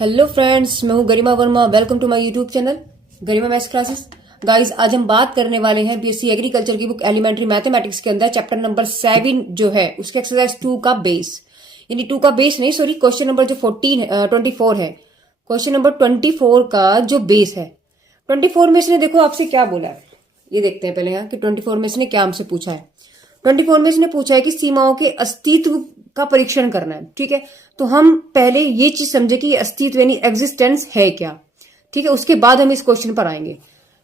Hello friends, मैं हूं Garima Verma. Welcome to my YouTube channel Garima maths classes. Guys, आज हम बात करने वाले हैं बीएससी एग्रीकल्चर की बुक एलिमेंट्री मैथमेटिक्स के अंदर चैप्टर नंबर 7 जो है उसके एक्सरसाइज 2 का बेस, यानी 2 का बेस नहीं, सॉरी, क्वेश्चन नंबर जो 24 है, क्वेश्चन नंबर 24 का जो बेस है। 24 में इसने देखो आपसे क्या बोला है, ये देखते हैं पहले यहाँ कि 24 में इसने क्या हमसे पूछा है। 24 में इसने पूछा है कि सीमाओं के अस्तित्व का परीक्षण करना है। ठीक है, तो हम पहले ये चीज समझे कि अस्तित्व यानी एग्जिस्टेंस है क्या। ठीक है, उसके बाद हम इस क्वेश्चन पर आएंगे।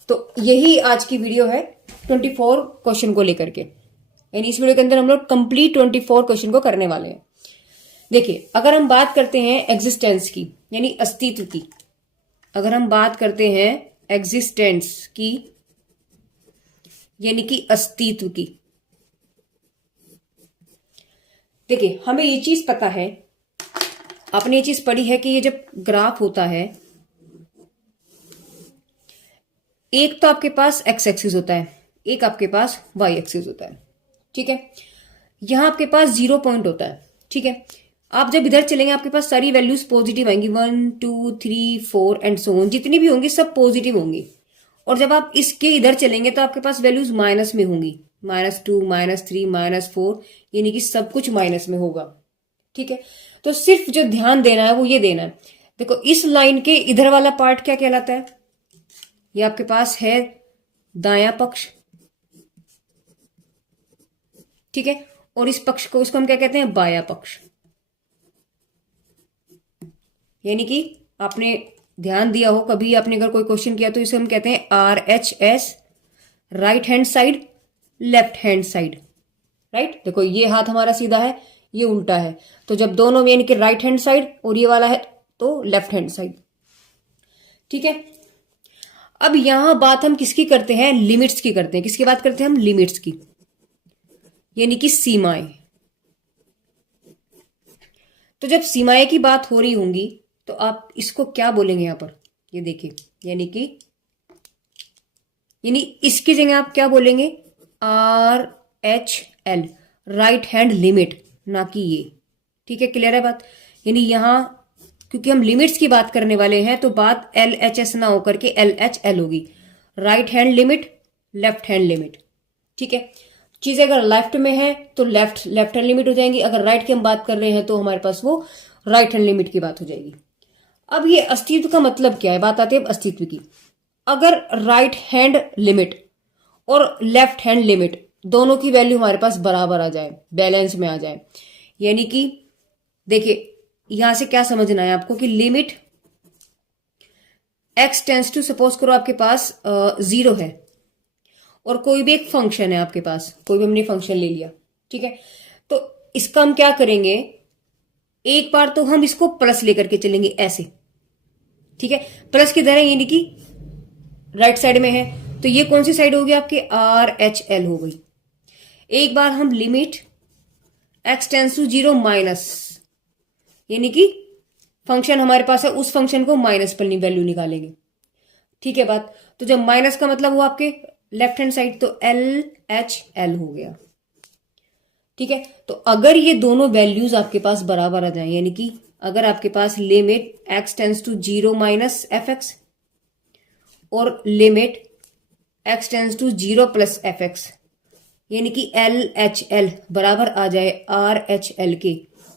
तो यही आज की वीडियो है 24 क्वेश्चन को लेकर के, यानी इस वीडियो के अंदर हम लोग कंप्लीट 24 क्वेश्चन को करने वाले हैं। देखिए, अगर हम बात करते हैं एग्जिस्टेंस की यानी अस्तित्व की, अगर हम बात करते हैं एग्जिस्टेंस की यानी कि अस्तित्व की, देखिए हमें ये चीज पता है, आपने ये चीज पढ़ी है कि ये जब ग्राफ होता है, एक तो आपके पास एक्स एक्सिस होता है, एक आपके पास वाई एक्सिस होता है। ठीक है, यहां आपके पास 0 पॉइंट होता है। ठीक है, आप जब इधर चलेंगे आपके पास सारी वैल्यूज पॉजिटिव आएंगी, 1 2 3 4 एंड सो ऑन, जितनी भी होंगी सब पॉजिटिव होंगी। और जब आप इसके इधर चलेंगे तो आपके पास वैल्यूज माइनस में होंगी, -2 -3 -4, यानी कि सब कुछ माइनस में होगा। ठीक है, तो सिर्फ जो ध्यान देना है वो ये देना है। देखो, इस लाइन के इधर वाला पार्ट क्या कहलाता है, ये आपके पास है दायां पक्ष। ठीक है, और इस पक्ष को, इसको हम क्या कहते हैं, बायां पक्ष। यानी कि आपने ध्यान दिया हो, कभी आपने अगर कोई क्वेश्चन किया तो इसे हम कहते हैं RHS, right hand side, left hand side. Right, देखो ये हाथ हमारा सीधा है, ये उल्टा है, तो जब दोनों में यानी कि राइट हैंड साइड और ये वाला है तो लेफ्ट हैंड साइड। ठीक है, अब यहां बात हम किसकी करते हैं, लिमिट्स की करते हैं। किसकी बात करते हैं हम, लिमिट्स की, यानी कि सीमाएं। तो जब सीमाएं की बात हो रही होंगी तो आप इसको क्या बोलेंगे यहां पर, ये देखिए, यानी इसकी जगह आप क्या बोलेंगे, RHL, राइट हैंड लिमिट, ना कि ये। ठीक है, क्लियर है बात। यानी यहां क्योंकि हम लिमिट्स की बात करने वाले हैं तो बात LHS ना होकर के LHL होगी, right hand limit, left hand limit. ठीक है, चीजें अगर लेफ्ट में है तो लेफ्ट हैंड लिमिट हो जाएंगी, अगर राइट की हम बात कर रहे हैं तो हमारे पास वो राइट हैंड लिमिट की बात हो जाएगी। अब ये अस्तित्व का मतलब क्या है, बात आती है अब अस्तित्व की। अगर राइट हैंड लिमिट और लेफ्ट हैंड लिमिट दोनों की वैल्यू हमारे पास बराबर आ जाए, बैलेंस में आ जाए, यानी कि देखिए यहां से क्या समझना है आपको कि limit x tends to, suppose करो आपके पास 0 है और कोई भी एक फंक्शन है आपके पास, कोई भी हमने फंक्शन ले लिया। ठीक है, तो इसका हम क्या करेंगे, एक बार तो हम इसको प्लस लेकर के चलेंगे ऐसे। ठीक है, प्लस किधर है, यानी कि राइट साइड में है, तो ये कौन सी साइड होगी आपके, RHL हो गई। एक बार हम limit x tends to 0 minus, यानी कि फंक्शन हमारे पास है, उस फंक्शन को माइनस पर वैल्यू निकालेंगे। ठीक है बात, तो जब माइनस का मतलब हुआ आपके लेफ्ट हैंड साइड, तो LHL हो गया। ठीक है, तो अगर ये दोनों वैल्यूज आपके पास बराबर आ जाए, यानी कि अगर आपके पास limit x tends to 0 minus fx और limit x tends to 0 plus fx, यानी कि LHL बराबर आ जाए RHL के,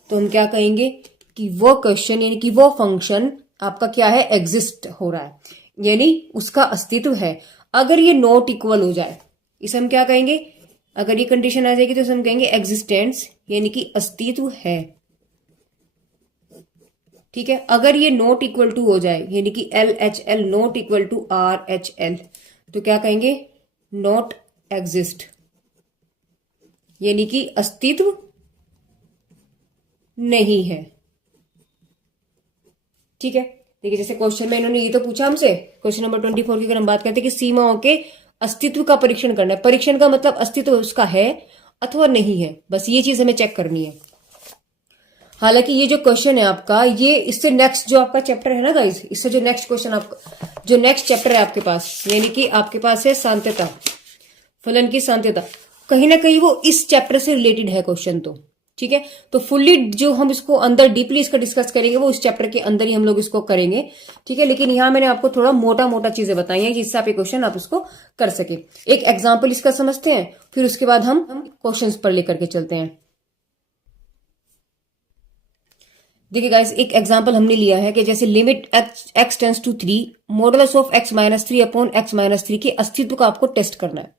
तो हम क्या कहेंगे कि वो क्वेश्चन यानी कि वो फंक्शन आपका क्या है, एग्जिस्ट हो रहा है, यानी उसका अस्तित्व है। अगर ये नॉट इक्वल हो जाए, इसे हम क्या कहेंगे, अगर ये कंडीशन आ जाएगी तो इसे हम कहेंगे एग्जिस्टेंस, यानी कि अस्तित्व है। ठीक है, अगर ये नॉट इक्वल टू हो जाए, यानी कि LHL not equal to RHL, तो क्या कहेंगे, नॉट एग्जिस्ट, यानी कि अस्तित्व नहीं है। ठीक है, देखिए जैसे क्वेश्चन में इन्होंने ये तो पूछा हमसे, क्वेश्चन नंबर 24 की अगर हम बात करते हैं कि सीमाओं के अस्तित्व का परीक्षण करना है। परीक्षण का मतलब अस्तित्व उसका है अथवा नहीं है, बस ये चीज हमें चेक करनी है। हालांकि ये जो क्वेश्चन है आपका, ये इससे नेक्स्ट जो आपका चैप्टर है ना गाइस, इससे जो नेक्स्ट क्वेश्चन आपका, जो नेक्स्ट चैप्टर है आपके पास, यानी कि आपके पास है सांत्यता, फलन की सांत्यता, कहीं ना कहीं वो इस चैप्टर से रिलेटेड है क्वेश्चन। तो ठीक है। तो फुल्ली जो हम इसको अंदर डीपली इसका डिस्कस करेंगे वो इस चैप्टर के अंदर ही हम लोग इसको करेंगे, ठीक है। लेकिन यहां मैंने आपको थोड़ा मोटा मोटा चीजें बताई हैं जिससे आप ये क्वेश्चन आप उसको कर सके। एक एग्जाम्पल इसका समझते हैं, फिर उसके बाद हम क्वेश्चन पर लेकर के चलते हैं। देखिए गाइस, एक एग्जांपल हमने लिया है कि जैसे limit x tends to 3 modulus of x-3 upon x-3 के अस्तित्व का आपको टेस्ट करना है।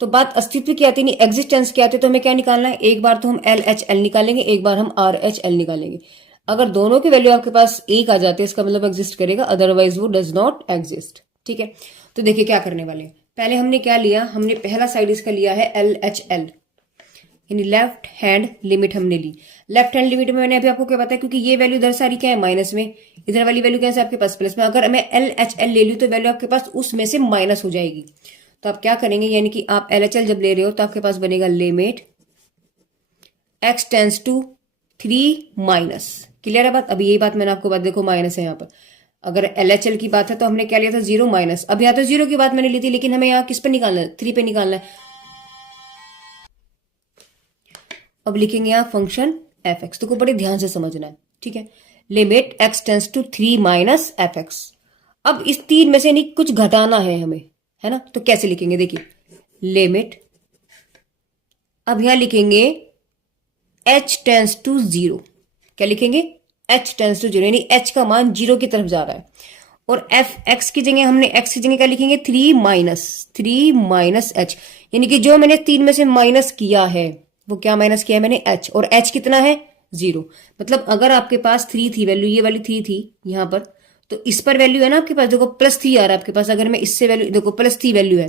तो बात अस्तित्व की आती नहीं, एग्जिस्टेंस की आती है। तो हमें क्या निकालना है, एक बार तो हम LHL निकालेंगे, एक बार हम RHL निकालेंगे। अगर दोनों की वैल्यू आपके पास एक आ जाती है इसका मतलब एग्जिस्ट करेगा, अदरवाइज वो डज नॉट एग्जिस्ट, ठीक है। तो देखिए क्या करने वाले हैं, पहले हमने क्या लिया, हमने पहला साइड इसका लिया है LHL, यानी लेफ्ट हैंड लिमिट हमने ली। लेफ्ट हैंड लिमिट में मैंने अभी आपको क्या बताया, क्योंकि ये वैल्यू इधर सारी क्या है माइनस में, इधर वाली वैल्यू कैसे आपके पास प्लस में। अगर मैं LHL ले लूं तो वैल्यू आपके पास उसमें से माइनस हो जाएगी। तो आप क्या करेंगे, यानी कि आप LHL जब ले रहे हो तो आपके पास बनेगा limit x tends to 3 minus. Clear है बात। अभी यही बात मैंने आपको बात, देखो माइनस है यहाँ पर। अगर LHL की बात है तो हमने क्या लिया था, 0 माइनस। अब यहाँ तो 0 की बात मैंने ली थी, लेकिन हमें यहाँ किस पर निकालना है, 3 पे निकालना है। अब लिखेंगे यहाँ फंक्शन f(x), तो को बड़े ध्यान से समझना है, ठीक है। Limit x tends to 3 minus f(x). अब इस 3 में से नहीं कुछ घटाना है हमें, है ना। तो कैसे लिखेंगे, देखिए लिमिट, अब यहां लिखेंगे h टेंस टू 0। क्या लिखेंगे, h टेंस टू 0, यानी h का मान 0 की तरफ जा रहा है। और f(x) की जगह हमने x की जगह क्या लिखेंगे, 3 माइनस h, यानी कि जो मैंने 3 में से माइनस किया है वो क्या माइनस किया है मैंने, h। और h कितना है, 0। मतलब अगर आपके पास 3 थी वैल्यू, ये वाली 3 थी यहां पर, तो इस पर वैल्यू है ना आपके पास, देखो +3 आ रहा है आपके पास। अगर मैं इससे वैल्यू देखो, +3 वैल्यू है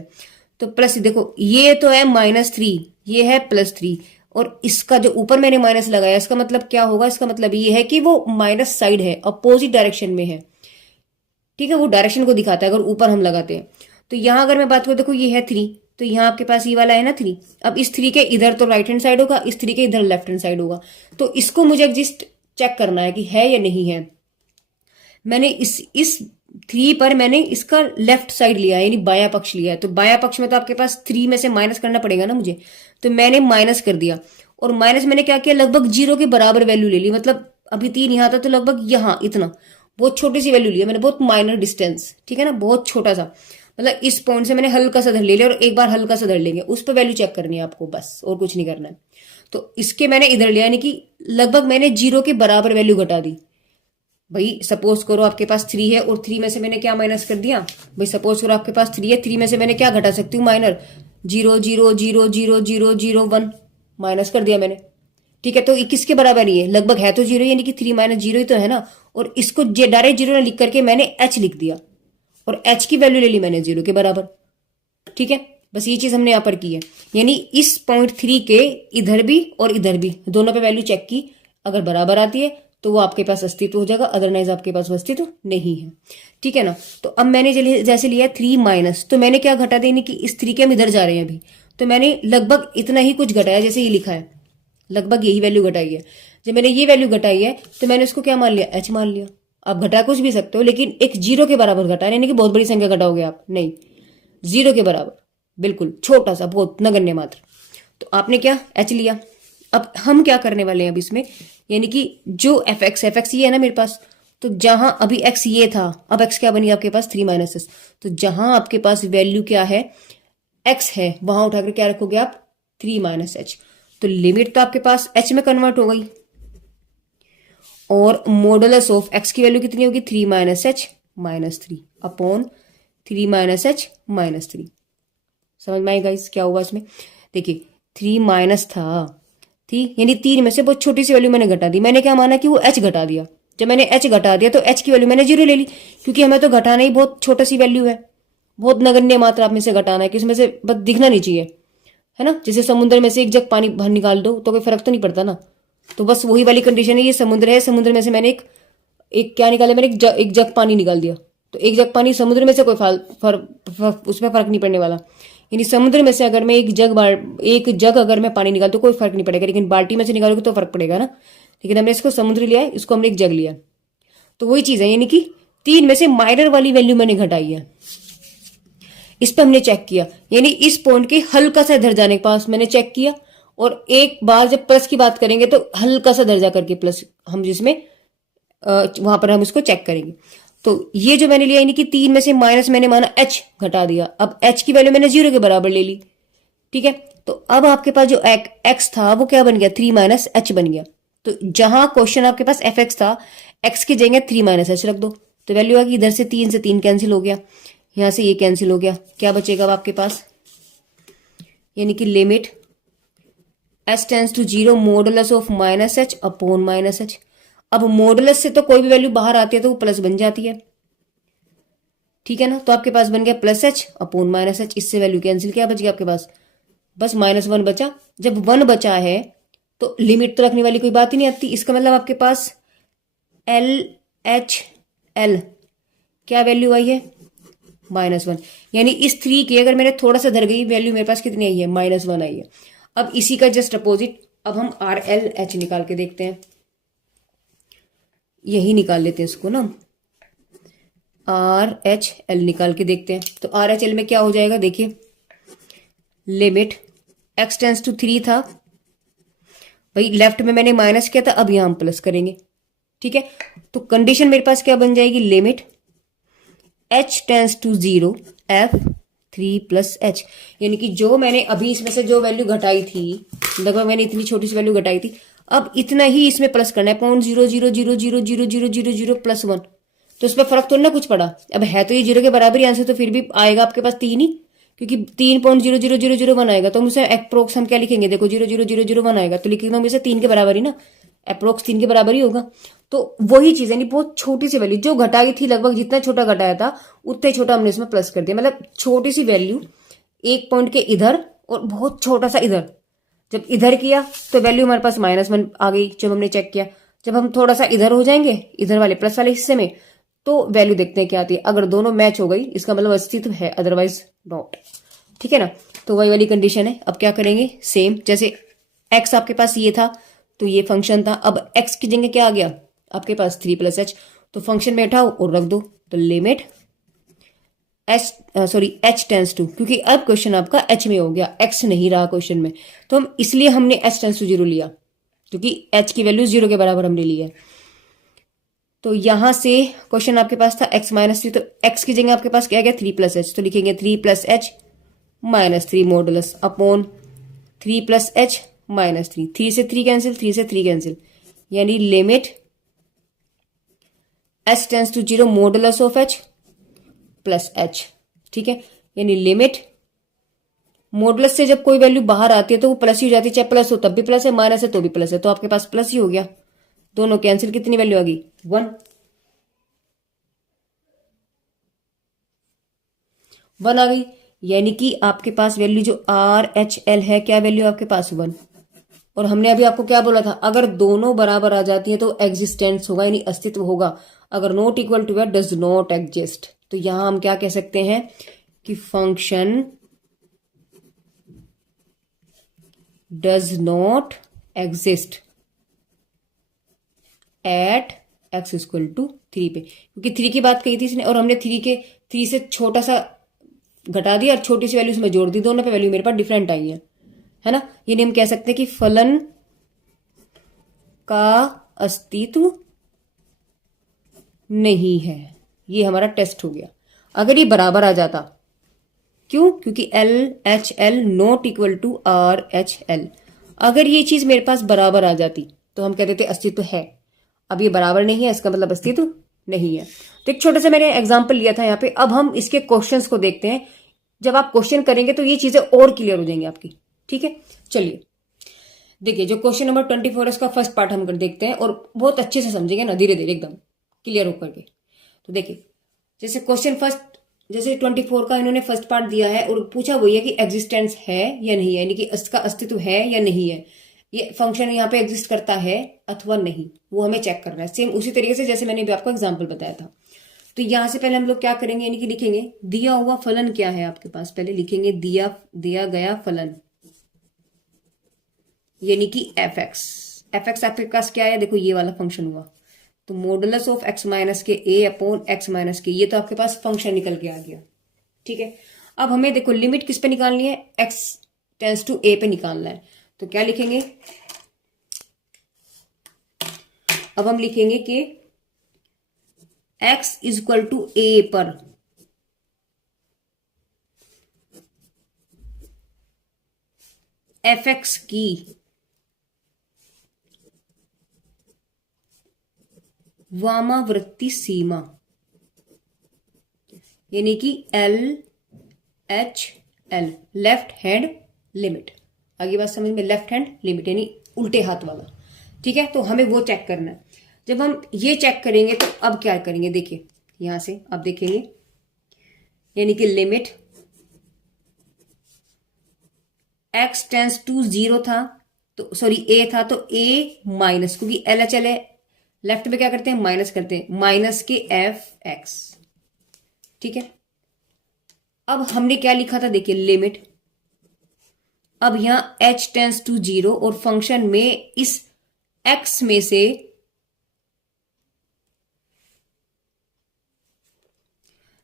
तो प्लस, देखो ये तो है -3, ये है +3, और इसका जो ऊपर मैंने माइनस लगाया इसका मतलब क्या होगा, इसका मतलब ये है कि वो माइनस साइड है, अपोजिट डायरेक्शन में है, ठीक है। वो डायरेक्शन को दिखाता है अगर ऊपर हम लगाते हैं। तो यहां अगर मैं बात करूं, देखो ये है 3, तो यहाँ आपके पास ये वाला है ना 3। अब इस 3 के इधर तो राइट हैंड साइड होगा, इस 3 के इधर लेफ्ट हैंड साइड होगा। तो इसको मुझे एग्जिस्ट चेक करना है कि है या नहीं है। मैंने इस 3 पर मैंने इसका लेफ्ट साइड लिया है, यानी बायां पक्ष लिया है। तो बायां पक्ष में तो आपके पास 3 में से माइनस करना पड़ेगा ना मुझे, तो मैंने माइनस कर दिया। और माइनस मैंने क्या किया, लगभग 0 के बराबर वैल्यू ले ली। मतलब अभी 3 यहां था तो लगभग यहां इतना, बहुत छोटी सी वैल्यू लिया मैंने, बहुत माइनर डिस्टेंस, ठीक है ना, बहुत छोटा सा। मतलब इस पॉइंट से मैंने हल्का सा धर ले लिया, और एक बार हल्का सा धर लेंगे, उस पर वैल्यू चेक करनी है आपको, बस और कुछ नहीं करना है। तो इसके मैंने इधर लिया, यानी कि लगभग मैंने 0 के बराबर वैल्यू घटा दी। भाई सपोज करो आपके पास 3 है और 3 में से मैंने क्या माइनस कर दिया, भाई सपोज करो आपके पास 3 है, 3 में से मैंने क्या घटा सकती हूँ, माइनर 0 0 0 0 0 0 1 माइनस कर दिया मैंने, ठीक है। तो किसके बराबर ही है, लगभग है तो 0, यानी कि 3 माइनस 0 ही तो है ना। और इसको डायरेक्ट 0 लिख करके मैंने h लिख दिया, और h की वैल्यू ले ली मैंने 0 के बराबर, ठीक है। बस ये चीज हमने यहां पर की है, यानी इस पॉइंट 3 के इधर भी और इधर भी दोनों पे वैल्यू चेक की, अगर बराबर आती है तो वो आपके पास अस्तित्व हो जाएगा, अदरवाइज आपके पास वो अस्तित्व नहीं है, ठीक है ना। तो अब मैंने जैसे लिया 3 माइनस, तो मैंने क्या घटा दिया, कि इस 3 के हम इधर जा रहे हैं अभी, तो मैंने लगभग इतना ही कुछ घटाया, जैसे ये लिखा है लगभग यही वैल्यू घटाई है। जब मैंने ये वैल्यू घटाई है तो मैंने उसको क्या मान लिया, h मान लिया। आप घटा कुछ भी सकते हो, लेकिन एक 0 के बराबर घटा, यानी कि बहुत बड़ी संख्या घटाओगे आप, नहीं 0 के बराबर, बिल्कुल छोटा सा, बहुत नगण्य मात्र। तो आपने क्या h लिया। अब हम क्या करने वाले हैं अब इसमें, यानी कि जो fx ये है ना मेरे पास, तो जहां अभी x ये था, अब x क्या बनी आपके पास 3 माइनस s, तो जहां आपके पास वैल्यू क्या है x है, वहां उठाकर क्या रखोगे आप 3 माइनस h। तो लिमिट तो आपके पास h में कन्वर्ट हो गई, और मॉडुलस ऑफ x की वैल्यू कितनी होगी, 3 minus h -3 upon 3 minus h -3। समझ में आई गाइस क्या हुआ इसमें, देखिए 3 माइनस था, ठीक, यानी 3 में से बहुत छोटी सी वैल्यू मैंने घटा दी। मैंने क्या माना कि वो h घटा दिया, जब मैंने h घटा दिया तो h की वैल्यू मैंने 0 ले ली, क्योंकि हमें तो घटाना ही बहुत छोटा सी वैल्यू है, बहुत नगण्य मात्रा में से घटाना है, कि उसमें से बस दिखना नहीं चाहिए, है ना। जैसे समुद्र में से एक जग पानी बाहर निकाल दो तो कोई फर्क तो नहीं पड़ता ना। तो बस वही वाली कंडीशन है, ये समुद्र है, समुद्र में से मैंने एक क्या निकाला, मैंने एक जग पानी निकाल दिया, तो एक जग पानी समुद्र में से कोई उसमें फर्क नहीं पड़ने वाला। यानी समुद्र में से अगर मैं एक जग अगर मैं पानी निकाल तो कोई फर्क नहीं पड़ेगा, लेकिन बाल्टी में से निकालोगे तो फर्क पड़ेगा ना। लेकिन हमने इसको समुद्र लिया है, इसको हमने एक जग लिया, तो वही चीज है, यानी कि 3 में से माइनर वाली वैल्यू मैंने घटाई है। इस पर हमने चेक किया, यानी इस पॉइंट के हल्का सा इधर जाने के पास मैंने चेक किया, और एक बार जब प्लस की बात करेंगे तो हल्का सा दर्जा करके प्लस हम जिसमें वहां पर हम इसको चेक करेंगे। तो ये जो मैंने लिया यानी कि 3 में से माइनस मैंने माना h घटा दिया, अब h की वैल्यू मैंने 0 के बराबर ले ली, ठीक है। तो अब आपके पास जो x था वो क्या बन गया, 3 माइनस h बन गया। तो जहां क्वेश्चन आपके पास fx था, x की जगह 3 माइनस h रख दो, तो वैल्यू आ गई इधर से 3 कैंसिल हो गया, यहां से ये कैंसिल हो गया, क्या बचेगा अब आपके पास, यानी कि limit h tends to 0 modulus of minus h upon minus h। अब मॉडुलस से तो कोई भी वैल्यू बाहर आती है तो वो प्लस बन जाती है, ठीक है ना। तो आपके पास बन गया plus h upon minus h, इससे वैल्यू कैंसिल, क्या बच गया आपके पास, बस -1 बचा। जब 1 बचा है तो लिमिट तो रखने वाली कोई बात ही नहीं आती, इसका मतलब आपके पास LHL क्या वैल्यू आई है, -1। यानी इस 3 की अगर मैंने थोड़ा सा धर गई वैल्यू मेरे पास कितनी आई है, -1 आई है। अब इसी का जस्ट अपोजिट अब हम RLH निकाल के देखते हैं, यही निकाल लेते हैं इसको ना, RHL निकाल के देखते हैं। तो RHL में क्या हो जाएगा, देखिए लिमिट x टेंस टू 3 था, भाई लेफ्ट में मैंने माइनस किया था, अब यहां हम प्लस करेंगे, ठीक है। तो कंडीशन मेरे पास क्या बन जाएगी, limit h tends to 0 f3 plus h, यानी कि जो मैंने अभी इसमें से जो वैल्यू घटाई थी, लगभग मैंने इतनी छोटी सी वैल्यू घटाई थी, अब इतना ही इसमें प्लस करना है, 0.000000000+1। तो उसमें फर्क तो ना कुछ पड़ा, अब है तो ये 0 के बराबर ही आंसर, तो फिर भी आएगा आपके पास 3 ही, क्योंकि 3.00001 आएगा, तो हम उसे अप्रोक्स हम क्या लिखेंगे, देखो 0.00001 आएगा तो लिखेंगे हम इसे 3 के बराबर ही ना, अप्रोक्स 3 के बराबर ही होगा। तो वही चीज यानी बहुत छोटी सी वैल्यू जो घटाई थी, लगभग जितना छोटा घटाया था उतना ही छोटा हमने इसमें प्लस कर दिया, मतलब छोटी सी वैल्यू 1 पॉइंट के इधर और बहुत छोटा सा इधर, जब इधर किया तो वैल्यू हमारे पास -1 आ गई जब हमने चेक किया, जब हम थोड़ा सा इधर हो जाएंगे इधर वाले प्लस वाले हिस्से में तो वैल्यू देखते हैं क्या आती है, अगर दोनों मैच हो गई इसका मतलब अस्तित्व है, अदरवाइज नॉट, ठीक है ना। तो वही वाली कंडीशन है। अब क्या करेंगे, सेम जैसे x आपके पास ये था तो ये फंक्शन था, अब x की जगह क्या आ गया आपके पास 3 प्लस h, तो फंक्शन में उठाओ और रख दो, तो लिमिट h टेंस टू, क्योंकि अब क्वेश्चन आपका h में हो गया, x नहीं रहा क्वेश्चन में, तो हम इसलिए हमने h टेंस टू 0 लिया, क्योंकि h की वैल्यू 0 के बराबर हमने ली है। तो यहां से क्वेश्चन आपके पास था x -3, तो x की जगह आपके पास क्या गया 3 प्लस h, तो लिखेंगे 3 plus h -3 modulus upon 3 plus h -3, 3 से 3 कैंसिल, 3 से 3 कैंसिल, यानी limit h tends to 0 modulus of h plus h, ठीक है। यानी लिमिट मॉडुलस से जब कोई वैल्यू बाहर आती है तो वो प्लस ही हो जाती है, चाहे प्लस हो तब भी प्लस है, माइनस है तो भी प्लस है, तो आपके पास प्लस ही हो गया, दोनों कैंसिल, कितनी वैल्यू आ गई 1 आ गई। यानी कि आपके पास वैल्यू जो RHL है, क्या वैल्यू आपके पास 1, और हमने अभी आपको क्या बोला था, अगर दोनों बराबर आ जाती है तो एग्जिस्टेंस होगा यानी अस्तित्व होगा, अगर not equal to does not exist. तो यहां हम क्या कह सकते हैं कि function does not exist at x equal to 3 पे, क्योंकि 3 की बात कही थी इसने और हमने 3 से छोटा सा घटा दिया और छोटी सी वैल्यू इसमें जोड़ दी, दोनों पे वैल्यू मेरे पास डिफरेंट आई है ना। ये हम कह सकते हैं कि फलन का अस्तित्व नहीं है, ये हमारा टेस्ट हो गया। अगर ये बराबर आ जाता, क्यों, क्योंकि LHL not equal to RHL, अगर ये चीज मेरे पास बराबर आ जाती तो हम कहते थे अस्तित्व है, अब ये बराबर नहीं है इसका मतलब अस्तित्व नहीं है। तो एक छोटा सा मैंने एग्जांपल लिया था यहाँ पे, अब हम इसके क्वेश्चंस को देखते हैं, जब आप क्वेश्चन करेंगे तो ये चीजें और क्लियर हो जाएंगी आपकी, ठीक है। चलिए देखिए, जो क्वेश्चन नंबर 24 है इसका फर्स्ट पार्ट हम कर देखते हैं और बहुत अच्छे से समझेंगे ना, धीरे धीरे एकदम क्लियर होकर के। तो देखिए जैसे क्वेश्चन फर्स्ट, जैसे 24 का इन्होंने फर्स्ट पार्ट दिया है और पूछा वही है कि एग्जिस्टेंस है या नहीं है, यानी कि इसका अस्तित्व है या नहीं है, ये फंक्शन यहाँ पे एग्जिस्ट करता है अथवा नहीं, वो हमें चेक करना है। सेम उसी तरीके से जैसे मैंने भी आपको एग्जांपल बताया था। तो यहां से पहले हम लोग क्या करेंगे, यानी कि लिखेंगे दिया हुआ फलन क्या है आपके पास, पहले लिखेंगे दिया गया फलन, यानी कि एफ एक्स आपके पास क्या है, देखो ये वाला फंक्शन हुआ, तो मॉडुलस ऑफ x माइनस के a अपॉन x माइनस के, ये तो आपके पास फंक्शन निकल के आ गया, ठीक है। अब हमें देखो लिमिट किस पे निकालनी है, x टेंस टू a पे निकालना है, तो क्या लिखेंगे, अब हम लिखेंगे कि x is equal to a पर fx की वामावर्ती सीमा, यानी कि LHL, लेफ्ट हैंड लिमिट। आगे बात समझ में, लेफ्ट हैंड लिमिट यानी उल्टे हाथ वाला। ठीक है, तो हमें वो चेक करना है। जब हम ये चेक करेंगे तो अब क्या करेंगे, देखिए यहां से आप देखेंगे, यानी कि लिमिट x टेंस टू 0 था, तो सॉरी a था, तो a माइनस, क्योंकि LHL है, लेफ्ट में क्या करते हैं, माइनस करते हैं, माइनस के fx। ठीक है, अब हमने क्या लिखा था, देखिए लिमिट, अब यहां h टेंस टू 0 और फंक्शन में इस x में से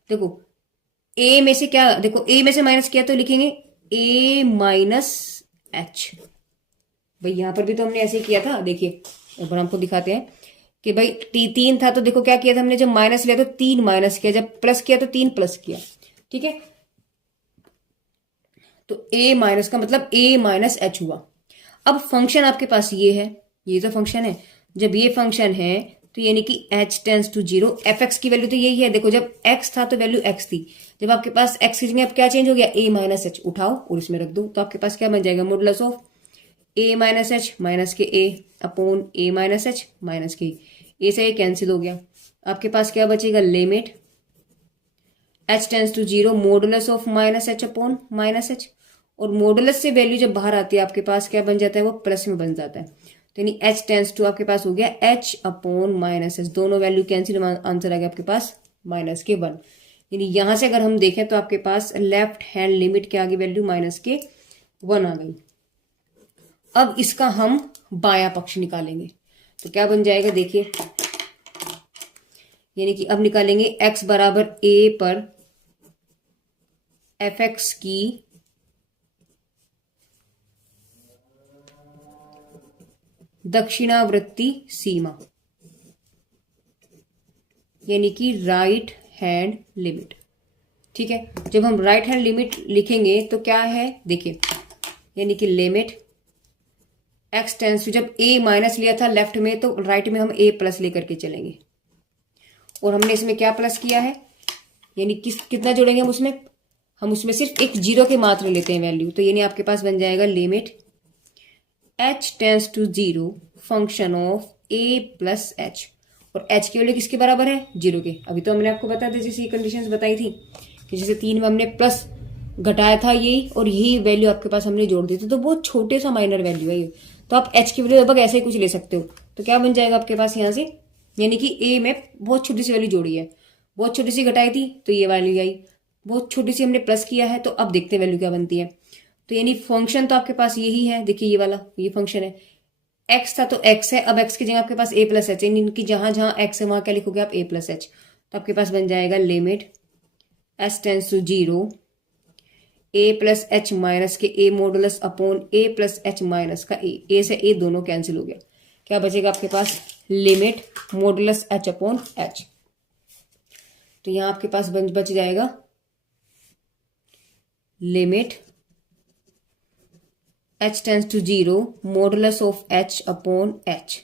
देखो a में से क्या, देखो a में से माइनस किया तो लिखेंगे a माइनस h। भाई यहां पर भी तो हमने ऐसे किया था, देखिए एक बार हमको दिखाते हैं कि भाई 3 था, तो देखो क्या किया था हमने, जब माइनस लिया तो 3 माइनस किया, जब प्लस किया तो 3 प्लस किया। ठीक है, तो a माइनस का मतलब a माइनस एच हुआ। अब फंक्शन आपके पास ये है, ये तो फंक्शन है, जब ये फंक्शन है तो यानी कि h tends to 0, f x की वैल्यू तो यही है। देखो जब x था तो वैल्यू x थी, जब आपके पास x की जगह अब क्या चेंज हो गया, a माइनस एच, उठाओ और इसमें रख दो, तो आपके पास क्या बन जाएगा, modulus of a minus h minus के a upon a minus h minus के a से a कैंसिल हो गया। आपके पास क्या बचेगा, limit h tends to 0 modulus of minus h upon minus h, और मॉडुलस से वैल्यू जब बाहर आती है आपके पास क्या बन जाता है, वो प्लस में बन जाता है। तो यानी h टेंस टू आपके पास हो गया h अपॉन माइनस एच, दोनों वैल्यू कैंसिल, आंसर आ गया आपके पास माइनस के 1। यानी यहां से अगर हम देखें तो आपके पास लेफ्ट हैंड लिमिट के आगे वैल्यू माइनस के 1 आ गई। अब इसका हम बायां पक्ष निकालेंगे, तो क्या बन जाएगा, देखिए यानी कि अब निकालेंगे x बराबर a पर fx की दक्षिणावर्ती सीमा, यानी कि राइट हैंड लिमिट। ठीक है, जब हम राइट हैंड लिमिट लिखेंगे तो क्या है, देखिए यानी कि लिमिट x टेंस टू, जब a माइनस लिया था लेफ्ट में तो राइट में हम a प्लस लेकर के चलेंगे, और हमने इसमें क्या प्लस किया है, यानी कितना जोड़ेंगे हम उसमें सिर्फ एक 0 के मात्र लेते हैं वैल्यू, तो यानी आपके पास बन जाएगा limit h tends to 0 function of a plus h, और h की वैल्यू किसके बराबर है, 0 के। अभी तो हमने आपको बता दी, जैसे ये कंडीशंस बताई थी कि जैसे 3 में हमने प्लस घटाया था यही, और यही वैल्यू आपके पास हमने जोड़ दी थी, तो बहुत छोटे सा माइनर वैल्यू है ये, तो आप h की वैल्यू लगभग ऐसे ही कुछ ले सकते हो। तो क्या बन जाएगा आपके पास यहाँ से, यानी कि a में बहुत छोटी सी वैल्यू जोड़ी है, बहुत छोटी सी घटाई थी तो ये वैल्यू आई, बहुत छोटी सी हमने प्लस किया है, तो अब देखते हैं वैल्यू क्या बनती है। तो यानी फंक्शन तो आपके पास यही है, देखिए ये वाला ये फंक्शन है, x था तो x है, अब x की जगह आपके पास a प्लस एच, इनकी जहां जहां x है वहां क्या लिखोगे आप, a प्लस एच। तो आपके पास बन जाएगा limit s tends to 0 a plus H minus के a modulus upon a plus H minus का a से a दोनों कैंसिल हो गया, क्या बचेगा आपके पास, limit modulus h upon h। तो यहां आपके पास बच जाएगा limit h tends to 0 modulus of h upon h,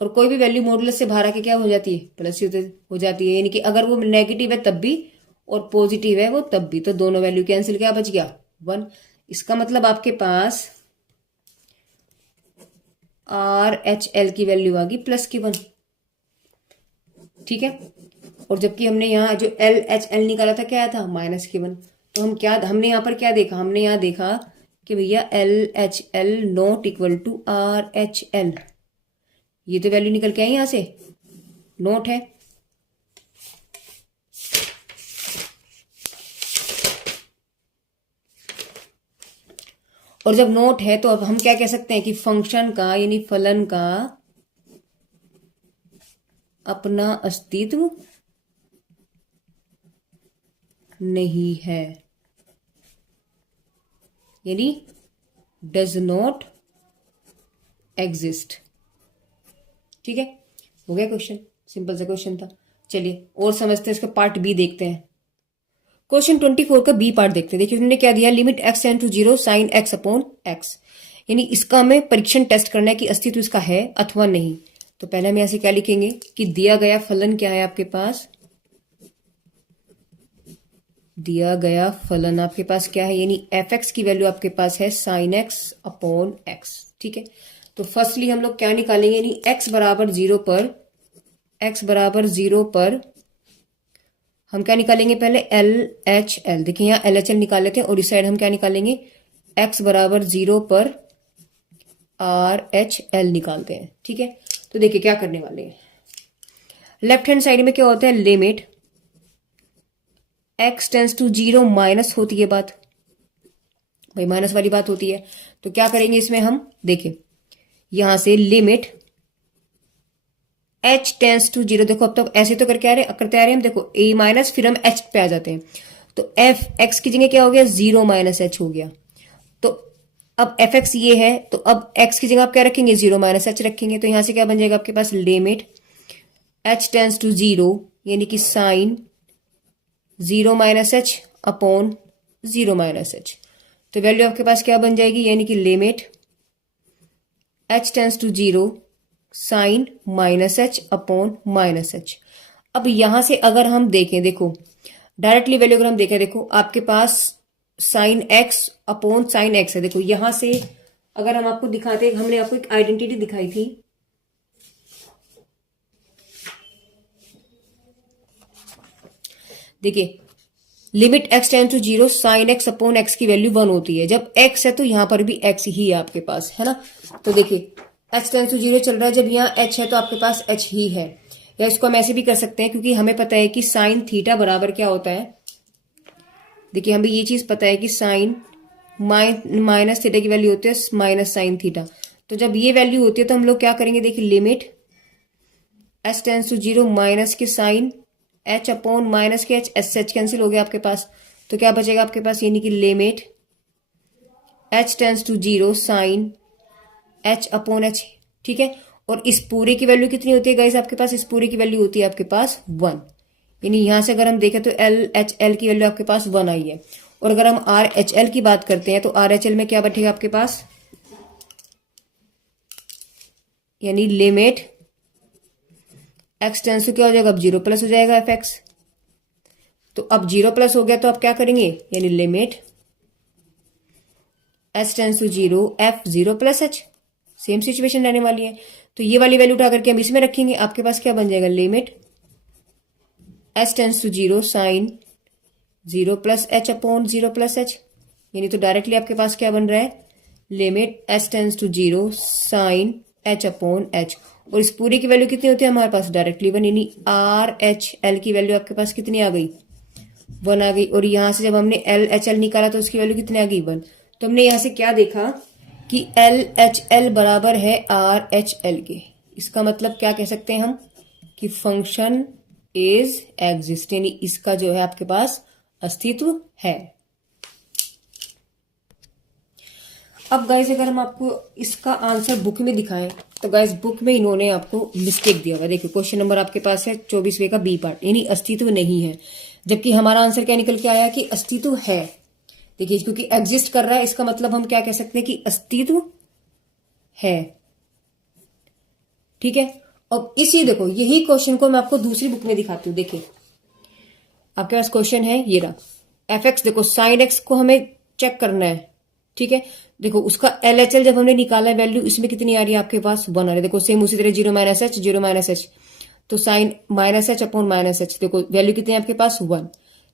और कोई भी वैल्यू मॉडुलस से बाहर आके क्या हो जाती है, प्लस हो जाती है, यानी कि अगर वो नेगेटिव है तब भी और पॉजिटिव है वो तब भी, तो दोनों वैल्यू कैंसिल, क्या बच गया 1। इसका मतलब आपके पास RHL की वैल्यू आ गई प्लस की 1। ठीक है, और जबकि हमने यहाँ जो LHL निकाला था क्या था, माइनस की 1। तो हमने यहाँ पर क्या देखा, हमने यहाँ देखा कि भैया LHL not equal to RHL, ये तो वैल्यू निकल के आई यहां से, नोट है। और जब नोट है तो अब हम क्या कह सकते हैं कि फंक्शन का यानी फलन का अपना अस्तित्व नहीं है, यानी डज नॉट एग्जिस्ट। ठीक है, हो गया क्वेश्चन, सिंपल सा क्वेश्चन था। चलिए और समझते हैं, इसका पार्ट बी देखते हैं। क्वेश्चन 24 का बी पार्ट देखते हैं। देखिए उन्होंने क्या दिया, limit x tend to 0 sine x upon x, यानी इसका हमें परीक्षण टेस्ट करना है कि अस्तित्व इसका है अथवा नहीं। तो पहले हम ऐसे क्या लिखेंगे कि दिया गया फलन क्या है आपके पास, दिया गया फलन आपके पास क्या है, यानी f(x) की वैल्यू आपके पास है साइन x अपॉन x। ठीक है, तो फर्स्टली हम लोग क्या निकालेंगे, यानी x बराबर 0 पर, x बराबर 0 पर हम क्या निकालेंगे, पहले LHL। देखिए यहाँ LHL निकाल लेते हैं और इस साइड हम क्या निकालेंगे, x बराबर 0 पर RHL निकालते हैं। ठीक है, तो देखिए क्या करने वाले हैं, लेफ्ट हैंड साइड में क्या होता है, limit x tends to 0 minus होती है बात, भाई माइनस वाली बात होती है। तो क्या करेंगे इसमें हम, देखिए यहां से लिमिट h टेंस टू 0, देखो अब तक ऐसे तो करते आ रहे हैं हम, देखो a माइनस, फिर हम h पे आ जाते हैं। तो f x की जगह क्या हो गया, 0 माइनस h हो गया। तो अब एफ एक्स ये है, तो अब x की जगह आप क्या रखेंगे, 0 माइनस h रखेंगे। तो यहां से क्या बन जाएगा आपके पास, लिमिट h टेंस टू 0, यानी कि sine 0 minus h upon 0 minus h। तो वैल्यू आपके पास क्या बन जाएगी, यानी कि limit h tends to 0 sine minus h upon minus h। अब यहां से अगर हम देखें, देखो डायरेक्टली वैल्यू अगर हम देखें, देखो आपके पास sine x upon sine x है। देखो यहां से अगर हम आपको दिखाते, हमने आपको एक आइडेंटिटी दिखाई थी, देखिए limit x tends to 0 sine x upon x की वैल्यू 1 होती है। जब x है तो यहां पर भी x ही है आपके पास, है ना। तो देखिए x टेंस टू 0 चल रहा है, जब यहाँ h है तो आपके पास h ही है। या इसको हम ऐसे भी कर सकते हैं, क्योंकि हमें पता है कि साइन थीटा बराबर क्या होता है, देखिए हमें ये चीज पता है कि साइन माइनस थीटा की वैल्यू होती है माइनस साइन थीटा। तो जब ये वैल्यू होती है तो हम लोग क्या करेंगे, देखिए limit h tends to 0 minus के साइन h अपॉन माइनस के h, एस एच कैंसिल हो गया आपके पास। तो क्या बचेगा आपके पास, यानी कि limit h tends to 0 sine h upon h। ठीक है, और इस पूरे की वैल्यू कितनी होती है गाइस आपके पास, इस पूरे की वैल्यू होती है आपके पास 1। यानी यहां से अगर हम देखें तो LHL की वैल्यू आपके पास 1 आई है। और अगर हम RHL की बात करते हैं तो RHL में क्या बैठेगा आपके पास, यानी लिमिट x टेंस टू क्या हो जाएगा, अब 0 प्लस हो जाएगा fx। तो अब 0 प्लस हो गया तो आप क्या करेंगे, यानी limit h tends to 0 f 0 plus h, same situation रहने वाली है। तो ये वाली वैल्यू उठा करके हम इसमें रखेंगे, आपके पास क्या बन जाएगा, limit h tends to 0 sine 0 plus h upon 0 plus h। यानी तो डायरेक्टली आपके पास क्या बन रहा है, limit h tends to 0 sine h upon h। और इस पूरी की वैल्यू कितनी होती है हमारे पास, डायरेक्टली 1, यानी RHL की वैल्यू आपके पास कितनी आ गई, 1 आ गई। और यहां से जब हमने LHL निकाला तो उसकी वैल्यू कितनी आ गई, 1। तो हमने यहां से क्या देखा कि LHL बराबर है RHL के। इसका मतलब क्या कह सकते हैं हम, कि फंक्शन इज एग्जिस्ट, यानी इसका जो है आपके पास अस्तित्व है। अब गाइज अगर हम आपको इसका आंसर बुक में दिखाएं तो गाइज बुक में इन्होंने आपको मिस्टेक दिया हुआ है। देखिए क्वेश्चन नंबर आपके पास है 24वें का बी पार्ट, यानी अस्तित्व नहीं है, जबकि हमारा आंसर क्या निकल के आया कि अस्तित्व है। देखिए क्योंकि एग्जिस्ट कर रहा है, इसका मतलब हम क्या कह सकते हैं कि अस्तित्व है। ठीक है, अब इसी देखो यही क्वेश्चन को मैं आपको दूसरी बुक में दिखाती हूँ। देखिए आपके पास क्वेश्चन है ये रहा, एफ एक्स, देखो साइन एक्स को हमें चेक करना है। ठीक है, देखो उसका LHL जब हमने निकाला है वैल्यू, इसमें कितनी आ रही है आपके पास, 1 आ रही है। देखो सेम उसी तरह 0 माइनस h 0 माइनस h, तो sine minus h upon minus h, देखो वैल्यू कितनी है आपके पास, 1।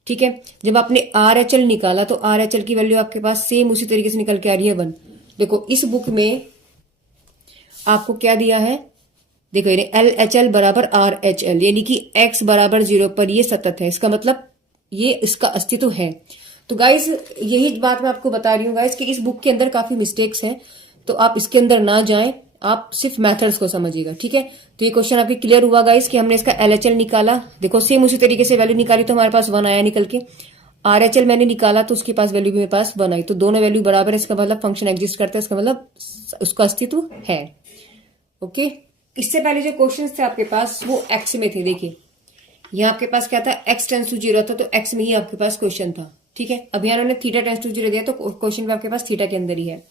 ठीक है, जब आपने RHL निकाला तो RHL की वैल्यू आपके पास सेम उसी तरीके से निकल के आ रही है 1। देखो इस बुक में आपको क्या दिया है, देखो ये LHL बराबर RHL, यानी कि x बराबर 0 पर ये सतत है, इसका मतलब ये इसका अस्तित्व है। तो गाइज यही बात मैं आपको बता रही हूँ गाइज कि इस बुक के अंदर काफी मिस्टेक्स हैं, तो आप इसके अंदर ना जाएं, आप सिर्फ मेथड्स को समझिएगा। ठीक है, तो ये क्वेश्चन आपकी क्लियर हुआ गाइज कि हमने इसका LHL निकाला, देखो सेम उसी तरीके से वैल्यू निकाली तो हमारे पास 1 आया निकल के। RHL मैंने निकाला तो उसके पास वैल्यू भी मेरे पास 1 आई, तो दोनों वैल्यू बराबर है, इसका मतलब फंक्शन एग्जिस्ट करता है, इसका मतलब उसका अस्तित्व है। ओके, इससे पहले जो क्वेश्चन थे आपके पास वो एक्स में थे। देखिए यहाँ आपके पास क्या था, एक्स टेंस टू जीरो था, तो एक्स में ही आपके पास क्वेश्चन था। ठीक है, अब यहाँ उन्होंने थीटा टेंस टू जीरो दिया, तो क्वेश्चन में आपके पास थीटा के अंदर ही है।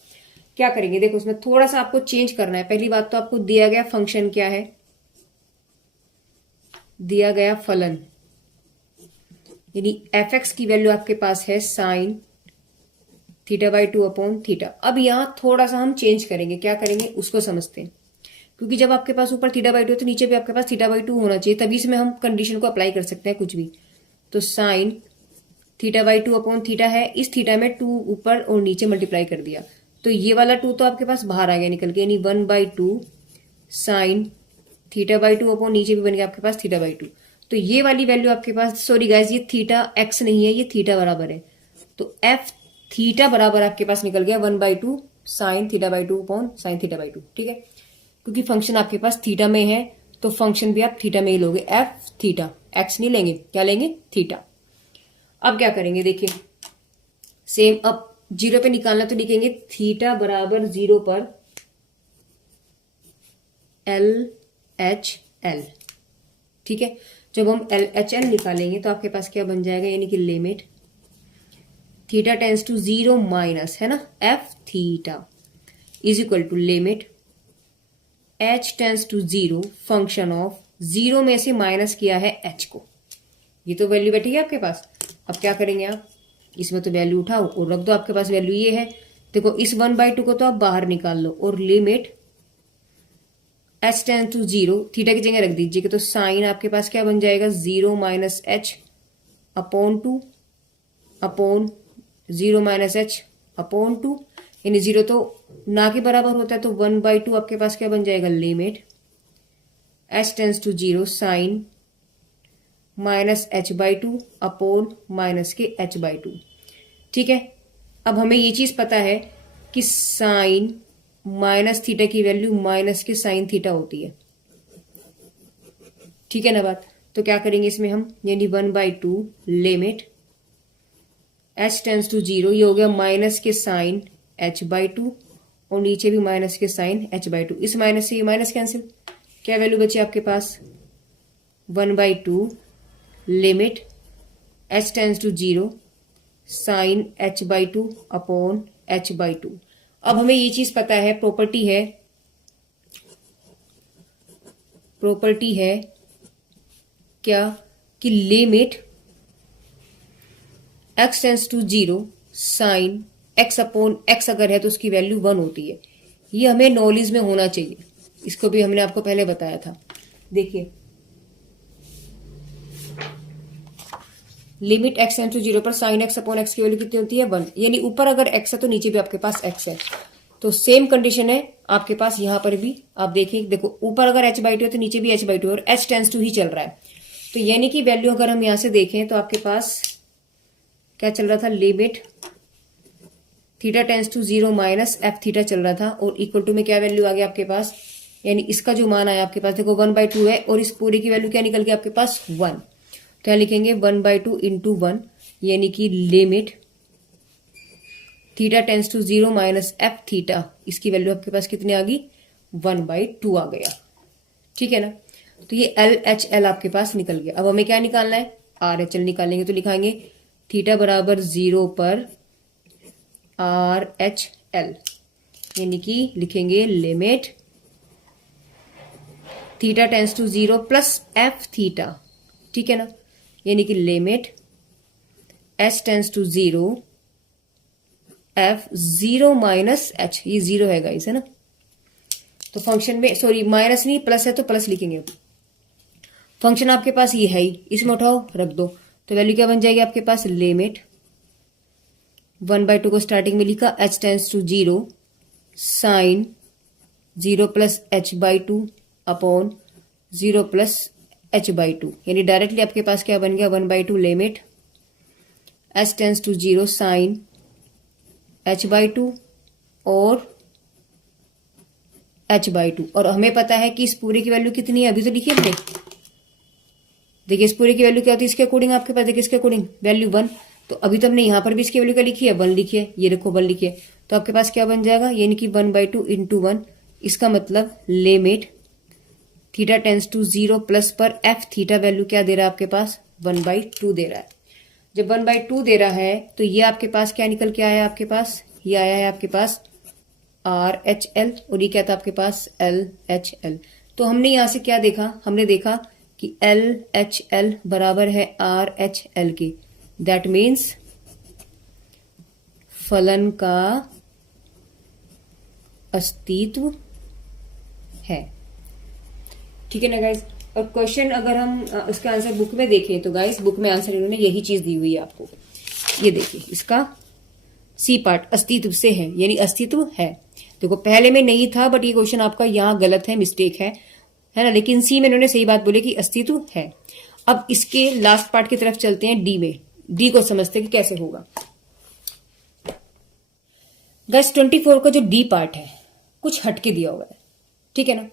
क्या करेंगे, देखो उसमें थोड़ा सा आपको चेंज करना है। पहली बात तो आपको दिया गया फंक्शन क्या है, दिया गया फलन, यानी एफ एक्स की वैल्यू आपके पास है sine theta by two upon theta. अब यहां थोड़ा सा हम चेंज करेंगे, क्या करेंगे उसको समझते हैं। क्योंकि जब आपके पास ऊपर थीटा बाई टू है तो नीचे भी आपके पास थीटा बाई टू होना चाहिए, तभी इसमें हम कंडीशन को अप्लाई कर सकते हैं कुछ भी। तो sine theta by two upon theta है, इस थीटा में टू ऊपर और नीचे मल्टीप्लाई कर दिया, तो ये वाला टू तो आपके पास बाहर आ गया निकल के, यानी 1/2 sine theta by two upon नीचे भी बन गया आपके पास थीटा बाई टू। तो ये वाली वैल्यू आपके पास, सॉरी गाइस, ये थीटा एक्स नहीं है, ये थीटा बराबर है। तो एफ थीटा बराबर आपके पास निकल गया 1/2 sine theta by two upon sine theta by two. ठीक है, क्योंकि फंक्शन आपके पास थीटा में है तो फंक्शन भी आप थीटा में ही लोगे, एफ थीटा, एक्स नहीं लेंगे, क्या लेंगे, थीटा। अब क्या करेंगे, देखिए सेम, अब जीरो पे निकालना तो लिखेंगे थीटा बराबर जीरो पर एल एच एल। ठीक है, जब हम एल एच एल निकालेंगे तो आपके पास क्या बन जाएगा, यानी कि limit theta tends to zero minus, है ना, f theta is equal to limit H tends to zero function of, zero में से माइनस किया है एच को, ये तो वैल्यू बैठी है आपके पास। अब क्या करेंगे आप, इसमें तो वैल्यू उठाओ और रख दो, आपके पास वैल्यू ये है। देखो इस 1/2 को तो आप बाहर निकाल लो और limit H tends to zero, theta की जगह रख दीजिएगा, तो साइन आपके पास क्या बन जाएगा, zero minus h upon two upon zero minus h upon two, यानी जीरो तो ना के बराबर होता है, तो 1/2 आपके पास क्या बन जाएगा, limit H tends to zero sine minus h by two upon minus के एच बाई टू। ठीक है, अब हमें ये चीज पता है कि साइन माइनस थीटा की वैल्यू माइनस के साइन थीटा होती है। ठीक है ना बात, तो क्या करेंगे इसमें हम, यानी 1/2 limit H tends to zero, ये हो गया माइनस के साइन एच बाई टू और नीचे भी माइनस के साइन एच बाई टू, इस माइनस से ये माइनस कैंसिल, क्या वैल्यू बची आपके पास, 1/2 limit H tends to zero sine H by two upon h by two. अब हमें ये चीज पता है, प्रॉपर्टी है क्या, कि limit x tends to zero sine x upon x अगर है तो उसकी वैल्यू 1 होती है। ये हमें नॉलेज में होना चाहिए, इसको भी हमने आपको पहले बताया था। देखिए limit x tends to zero पर साइन एक्स अपॉन एक्स की वैल्यू कितनी होती है, 1, यानी ऊपर अगर एक्स है तो नीचे भी आपके पास एक्स है। तो सेम कंडीशन है आपके पास यहां पर भी, आप देखिए, देखो ऊपर अगर एच बाई टू है तो नीचे भी एच बाई टू है और एच टेंस टू ही चल रहा है। तो यानी कि वैल्यू अगर हम यहां से देखें तो आपके पास क्या चल रहा था, limit theta tends to zero minus f theta चल रहा था, और इक्वल टू में क्या वैल्यू आ गया आपके पास, यानी इसका जो मान आया आपके पास, देखो 1/2 है और इस पूरी की वैल्यू क्या निकल गया आपके पास, 1। तो यहाँ लिखेंगे 1/2 इंटू 1, यानी कि limit theta tends to zero minus f theta, इसकी वैल्यू आपके पास कितनी आ गई, 1/2 आ गया। ठीक है ना, तो ये एल एच एल आपके पास निकल गया। अब हमें क्या निकालना है, आर एच एल निकालेंगे, तो लिखाएंगे थीटा बराबर 0 पर आर एच एल, यानी कि लिखेंगे limit theta tends to zero plus F theta. ठीक है ना, यानी कि limit H tends to zero F zero minus H, ये जीरो है गाइस, है ना, तो फंक्शन में, सॉरी माइनस नहीं प्लस है तो प्लस लिखेंगे। फंक्शन आपके पास ये है ही, इसमें उठाओ रख दो, तो वैल्यू क्या बन जाएगी आपके पास, लिमिट 1/2 को स्टार्टिंग में लिखा, H tends to zero sine 0 plus H by two upon 0 plus H by two, यानी डायरेक्टली आपके पास क्या बन गया, 1/2 limit H tends to zero sine H by two और एच बाई टू। और हमें पता है कि इस पूरे की वैल्यू कितनी है, अभी तो लिखिए हमने, देखिए इस पूरे की वैल्यू क्या होती है, इसके अकॉर्डिंग आपके पास, देखिए इसके अकॉर्डिंग वैल्यू 1, तो अभी तो हमने यहां पर भी इसकी वैल्यू क्या लिखी है, 1 लिखी है, ये देखो 1 लिखी है, तो आपके पास क्या बन जाएगा, यानी कि 1/2 इंटू 1 इसका मतलब limit theta tends to 0 plus पर एफ थीटा वैल्यू क्या दे रहा है आपके पास 1/2 दे रहा है। जब 1/2 दे रहा है तो ये आपके पास क्या निकल के आया आपके पास, ये आया है आपके पास RHL और ये क्या था आपके पास LHL। तो हमने यहां से क्या देखा, हमने देखा कि LHL बराबर है RHL के। दैट मीन्स फलन का अस्तित्व है। ठीक है ना गाइस। और क्वेश्चन अगर हम इसका आंसर बुक में देखें तो गाइस बुक में आंसर इन्होंने यही चीज दी हुई है आपको। ये देखिए इसका सी पार्ट अस्तित्व से है, यानी अस्तित्व है। देखो पहले में नहीं था बट ये क्वेश्चन आपका यहाँ गलत है, मिस्टेक है ना, लेकिन सी में इन्होंने सही बात बोली कि अस्तित्व है। अब इसके लास्ट पार्ट की तरफ चलते हैं, डी में। डी को समझते हैं कि कैसे होगा। गाइस 24 का जो डी पार्ट है कुछ हटके दिया हुआ है, ठीक है ना।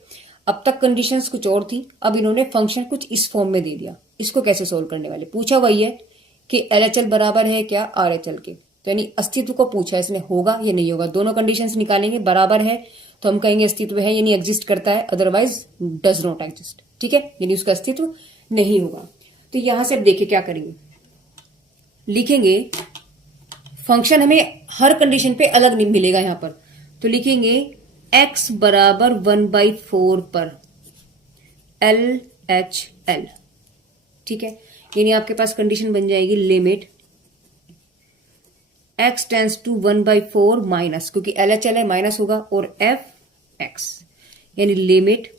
अब तक कंडीशंस कुछ और थी, अब इन्होंने फंक्शन कुछ इस फॉर्म में दे दिया। इसको कैसे सोल्व करने वाले, पूछा वही है कि LHL बराबर है क्या RHL के, तो यानी अस्तित्व को पूछा है इसने, होगा या नहीं होगा। दोनों कंडीशंस निकालेंगे, बराबर है तो हम कहेंगे अस्तित्व है यानी एग्जिस्ट करता है, अदरवाइज डज नॉट एग्जिस्ट। ठीक है, यानी उसका अस्तित्व नहीं होगा। तो यहां से अब देखिए क्या करेंगे, लिखेंगे फंक्शन हमें हर कंडीशन पे अलग नहीं मिलेगा यहां पर, तो लिखेंगे x बराबर 1/4 पर LHL। ठीक है, यानी आपके पास कंडीशन बन जाएगी limit x tends to 1/4 minus, क्योंकि LHL है माइनस होगा, और f(x) यानी limit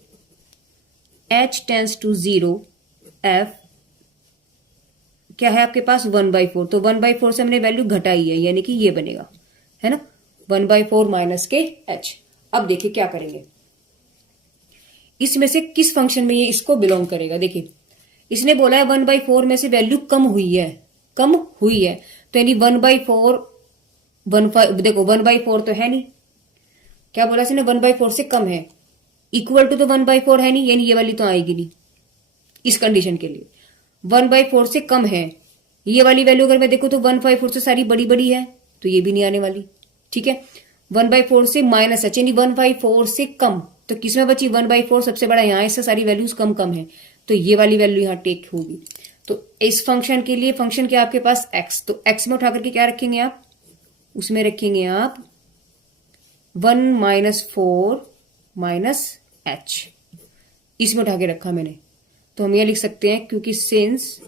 h tends to 0 f क्या है आपके पास 1/4। तो 1/4 से हमने वैल्यू घटाई है, यानी कि ये बनेगा, है ना, 1/4 माइनस के h। अब देखिए क्या करेंगे, इसमें से किस फंक्शन में ये इसको बिलोंग करेगा। देखिए इसने बोला है 1/4 में से वैल्यू कम हुई है, कम हुई है, तो यानी 1/4 देखो 1/4 तो है नहीं, क्या बोला इसने 1/4 से कम है, इक्वल टू तो 1/4 है नहीं, यानी ये वाली तो आएगी नहीं इस कंडीशन के लिए। 1/4 से कम है, ये वाली वैल्यू अगर मैं देखूं तो 1/4 से सारी बड़ी बड़ी है, तो ये भी नहीं आने वाली। ठीक है, 1/4 से माइनस है, यानी 1/4 से कम, तो किसमें बची 1/4 सबसे बड़ा यहाँ, इससे सारी वैल्यूज कम कम है, तो ये वाली वैल्यू यहाँ टेक होगी। तो इस फंक्शन के लिए फंक्शन क्या आपके पास x, तो x में उठा करके क्या रखेंगे आप, उसमें रखेंगे आप 1 - 4 - h, इसमें उठा के रखा मैंने। तो हम ये लिख सकते हैं क्योंकि सिंस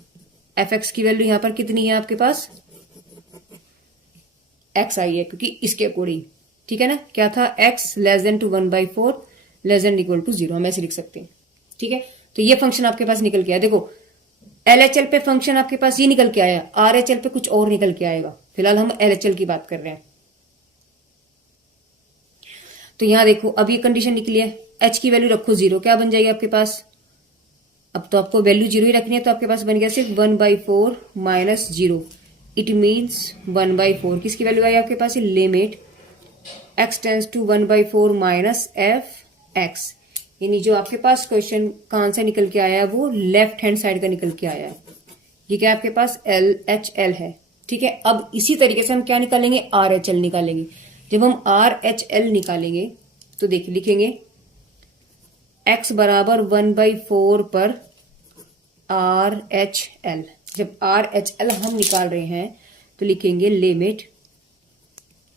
fx की वैल्यू यहां पर कितनी है आपके पास x आई है, क्योंकि इसके अकॉर्डिंग, ठीक है ना, क्या था x < 1/4 < 0, हम ऐसे लिख सकते हैं। ठीक है, तो ये फंक्शन आपके पास निकल के आया। देखो LHL पे फंक्शन आपके पास ये निकल के आया, RHL पे कुछ और निकल के आएगा, फिलहाल हम LHL की बात कर रहे हैं। तो यहां देखो अब ये कंडीशन निकली है, h की वैल्यू रखो 0, क्या बन जाएगी आपके पास, अब तो आपको वैल्यू 0 ही रखनी है, तो आपके पास बन गया सिर्फ 1/4 माइनस 0, इट मीन्स 1/4 किसकी वैल्यू आई आपके पास, limit x tends to 1/4 minus f(x), यानी जो आपके पास क्वेश्चन का आंसर निकल के आया है वो लेफ्ट हैंड साइड का निकल के आया है। ये क्या आपके पास LHL है। ठीक है, अब इसी तरीके से हम क्या निकालेंगे, RHL निकालेंगे। जब हम RHL निकालेंगे तो देखिए लिखेंगे x बराबर 1/4 पर RHL। जब RHL हम निकाल रहे हैं तो लिखेंगे limit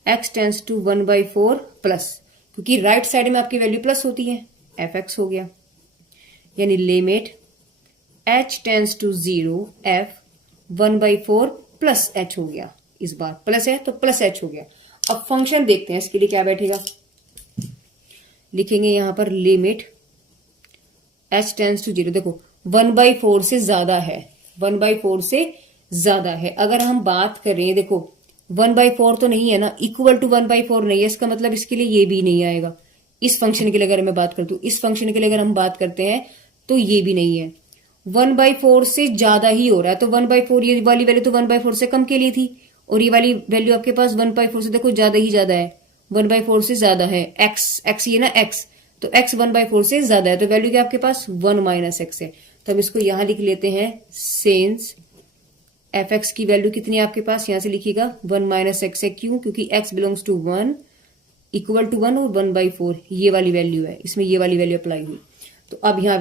x tends to 1/4 plus, क्योंकि राइट साइड में आपकी वैल्यू प्लस होती है, fx हो गया, यानी limit h tends to 0 f 1/4 plus h हो गया, इस बार प्लस है तो प्लस h हो गया। अब फंक्शन देखते हैं इसके लिए क्या बैठेगा, लिखेंगे यहां पर लिमिट h टेंस टू 0, देखो 1/4 से ज्यादा है, 1/4 से ज्यादा है। अगर हम बात करें, देखो 1/4 तो नहीं है ना, इक्वल टू 1/4 नहीं है, इसका मतलब इसके लिए ये भी नहीं आएगा। इस फंक्शन के लिए अगर मैं बात करती हूँ, इस फंक्शन के लिए अगर हम बात करते हैं तो ये भी नहीं है, 1/4 से ज्यादा ही हो रहा है। तो 1/4 ये वाली वैल्यू तो 1/4 से कम के लिए थी, और ये वाली वैल्यू आपके पास 1/4 से देखो ज्यादा ही ज्यादा है, 1/4 से ज्यादा है। x ये ना x, तो x 1/4 से ज्यादा है, तो वैल्यू क्या आपके पास 1 - x है। तो हम इसको यहां लिख लेते हैं, सिंस fx की वैल्यू कितनी है आपके पास, यहां से लिखिएगा 1 - x है, क्यों, क्योंकि x belongs to 1 equal to 1 और 1/4 ये वाली वैल्यू है, इसमें ये वाली वैल्यू अप्लाई हुई। तो अब यहाँ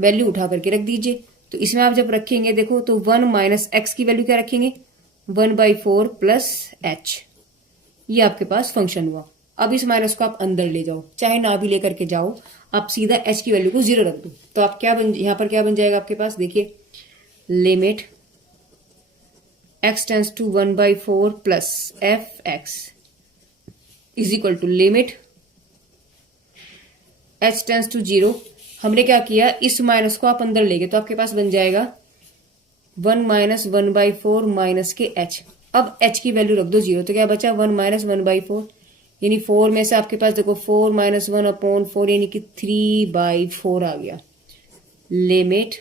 वैल्यू उठा करके रख दीजिए। तो इसमें आप जब रखेंगे देखो तो 1 माइनस एक्स की वैल्यू क्या रखेंगे 1/4 प्लस एच, ये आपके पास फंक्शन हुआ। अब इस माइनस को आप अंदर ले जाओ, चाहे ना भी लेकर के जाओ, आप सीधा एच की वैल्यू को 0 रख दो। तो आप क्या यहाँ पर क्या बन जाएगा आपके पास, देखिए limit x tends to 1/4 plus F X is equal to limit h tends to 0। हमने क्या किया, इस माइनस को आप अंदर ले गए तो आपके पास बन जाएगा 1 माइनस 1/4 माइनस के h। अब h की वैल्यू रख दो 0, तो क्या बचा 1 माइनस 1/4, यानी 4 में से आपके पास देखो 4 माइनस 1/4 यानी कि 3/4 आ गया। Limit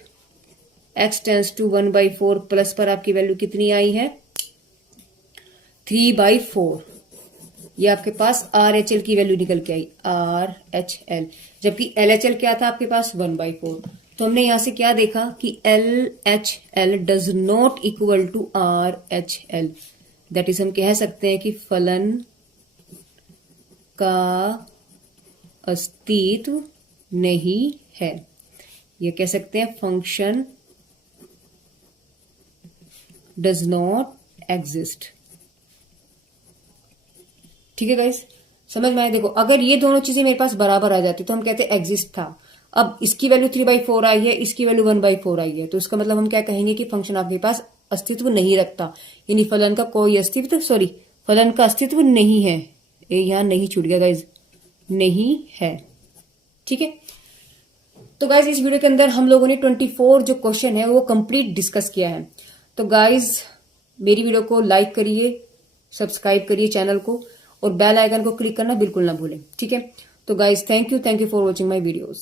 x tends to 1/4 plus पर आपकी वैल्यू कितनी आई है 3/4। ये आपके पास RHL की वैल्यू निकल के आई RHL, जबकि LHL क्या था आपके पास 1/4। तो हमने यहां से क्या देखा कि LHL does not equal to RHL, that is हम कह सकते हैं कि फलन का अस्तित्व नहीं है। ये कह सकते हैं फंक्शन डज नॉट एग्जिस्ट। ठीक है गाइस, समझ में आए। देखो अगर ये दोनों चीजें मेरे पास बराबर आ जाती तो हम कहते एग्जिस्ट था। अब इसकी वैल्यू 3/4 आई है, इसकी वैल्यू 1/4 आई है, तो इसका मतलब हम क्या कहेंगे कि फंक्शन आपके पास अस्तित्व नहीं रखता, यानी फलन का कोई अस्तित्व फलन का अस्तित्व नहीं है। यहां नहीं छूट गया गाइज, नहीं है। ठीक है, तो गाइज इस वीडियो के अंदर हम लोगों ने 24 जो क्वेश्चन है वो कंप्लीट डिस्कस किया है। तो गाइज मेरी वीडियो को लाइक करिए, सब्सक्राइब करिए चैनल को, और बेल आइकन को क्लिक करना बिल्कुल ना भूलें। ठीक है, तो guys thank you for watching my videos.